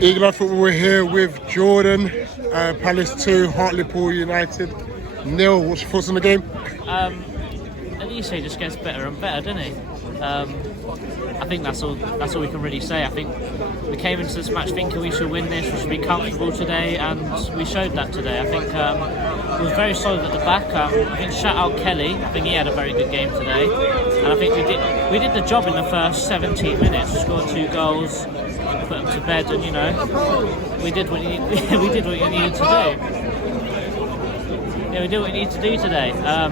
Eagle Eye Football, we're here with Jordan, Palace 2, Hartlepool United 0. What's your thoughts on the game? OLISE just gets better and better, doesn't he? I think that's all we can really say. I think we came into this match thinking we should win this, we should be comfortable today, and we showed that today. I think we were very solid at the back. I think shout out Kelly. I think he had a very good game today, and I think we did the job in the first 17 minutes. We scored 2 goals, put them to bed, and we did what you needed to do. Yeah, we did what we needed to do today. I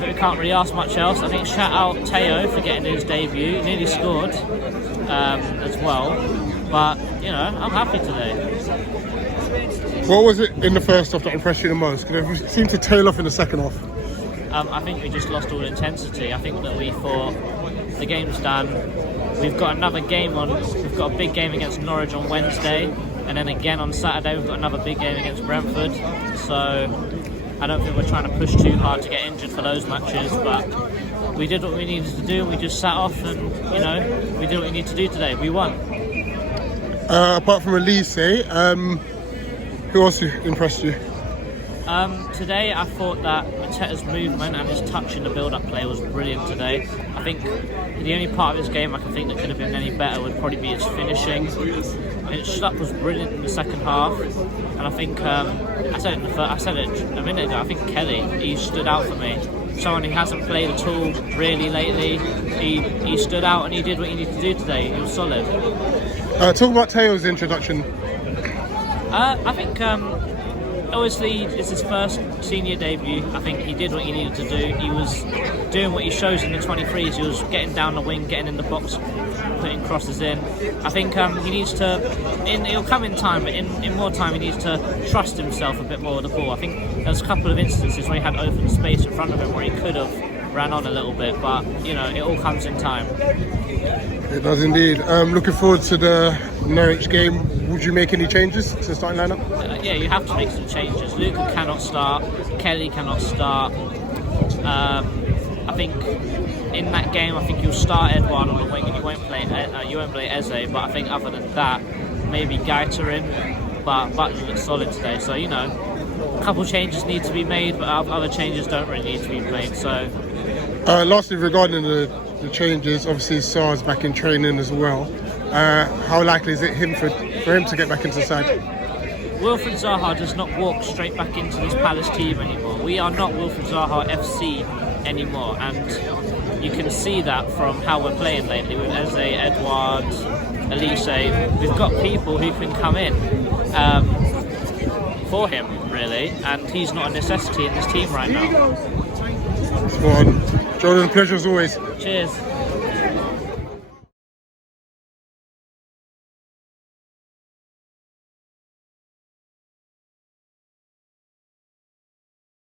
think we can't really ask much else. I think shout out Teo for getting his debut. He nearly scored as well. But, I'm happy today. What was it in the first half that impressed you the most? Because it seemed to tail off in the second half. I think we just lost all intensity. I think that we thought the game's done. We've got another game on. We've got a big game against Norwich on Wednesday. And then again on Saturday we've got another big game against Brentford. So I don't think we're trying to push too hard to get injured for those matches, but we did what we needed to do and we just sat off and, we did what we needed to do today. We won. Apart from OLISE, who else impressed you? Today I thought that Mateta's movement and his touch in the build-up play was brilliant today. I think the only part of his game I can think that could have been any better would probably be his finishing. His shot was brilliant in the second half, and I think I said it a minute ago. I think Kelly, he stood out for me. Someone who hasn't played at all really lately. He stood out and he did what he needed to do today. He was solid. Talk about Teo's introduction. I think obviously it's his first senior debut. I think he did what he needed to do. He was doing what he shows in the 23s. He was getting down the wing, getting in the box, putting crosses in. I think he needs to, it'll come in time, but in more time he needs to trust himself a bit more with the ball. I think there's a couple of instances where he had open space in front of him where he could have ran on a little bit, but it all comes in time. It does indeed. Looking forward to the Norwich game. Would you make any changes to the starting lineup? Yeah, you have to make some changes. Luca cannot start. Kelly cannot start. I think in that game, I think you'll start Edouard on the wing and you won't play Eze. But I think other than that, maybe Gaeta in. But Button looks solid today. So a couple changes need to be made, but other changes don't really need to be made. So. Lastly, regarding the changes, obviously Sar's back in training as well. How likely is it for him to get back into the side? Wilfried Zaha does not walk straight back into this Palace team anymore. We are not Wilfried Zaha FC anymore, and you can see that from how we're playing lately with Eze, Edouard, OLISE. We've got people who can come in for him, really, and he's not a necessity in this team right now. Jordan, pleasure as always. Cheers.